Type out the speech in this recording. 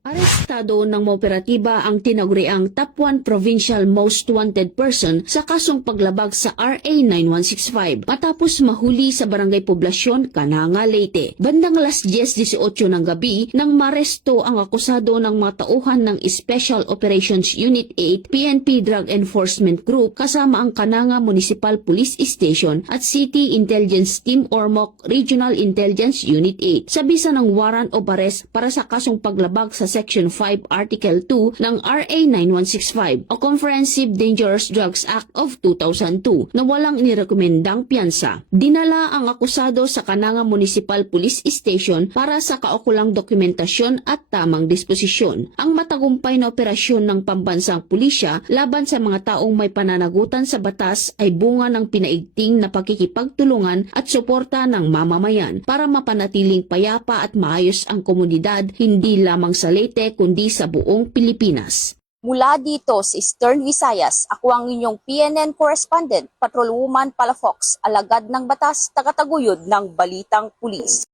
Arestado ng mga operatiba ang tinaguriang Top 1 Provincial Most Wanted Person sa kasong paglabag sa RA 9165 matapos mahuli sa Barangay Poblasyon, Cananga, Leyte. Bandang alas 10:18 ng gabi nang maresto ang akusado ng mga tauhan ng Special Operations Unit 8 PNP Drug Enforcement Group kasama ang Cananga Municipal Police Station at City Intelligence Team Ormoc Regional Intelligence Unit 8 sa bisa ng warrant of arrest para sa kasong paglabag sa Section 5 Article 2 ng RA 9165 o Comprehensive Dangerous Drugs Act of 2002 na walang inirekomendang piyansa. Dinala ang akusado sa Cananga Municipal Police Station para sa kaukulang dokumentasyon at tamang disposisyon. Ang matagumpay na operasyon ng pambansang pulisya laban sa mga taong may pananagutan sa batas ay bunga ng pinaigting na pakikipagtulungan at suporta ng mamamayan para mapanatiling payapa at maayos ang komunidad hindi lamang sa Leyte kundi sa buong Pilipinas. Mula dito sa Eastern Visayas, ako ang inyong PNN correspondent, Patrolwoman Palafox, alagad ng batas, tagataguyod ng Balitang Pulis.